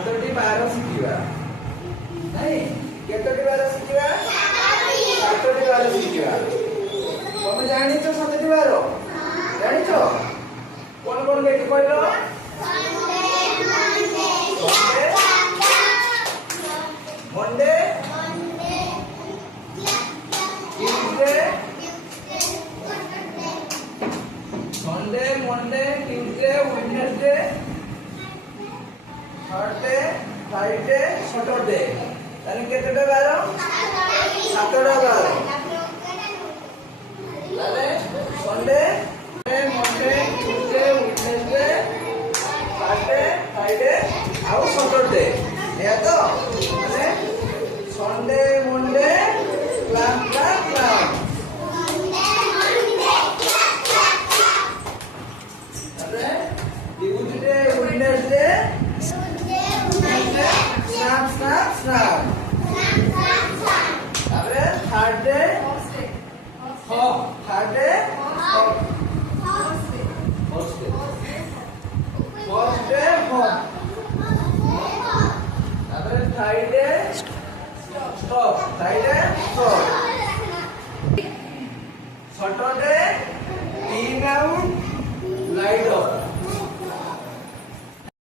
सातोटी बार शिखिबा नहीं केतोटी बार शिखिबा सातोटी बार शिखिबा तमे जानि छ सातोटी बार जानि छ कोन कोन के कहलो Monday Tuesday Sunday Monday Tuesday Wednesday Thursday Friday Saturday ताने केतेटा बार सातटा बार ताने Sunday Monday Tuesday Wednesday Thursday Friday आउ सैटरडे या तो माने संडे मंडे क्लास क्लास अरे Tuesday Wednesday snap snap snap अरे Thursday Thursday Thursday Friday stop Friday stop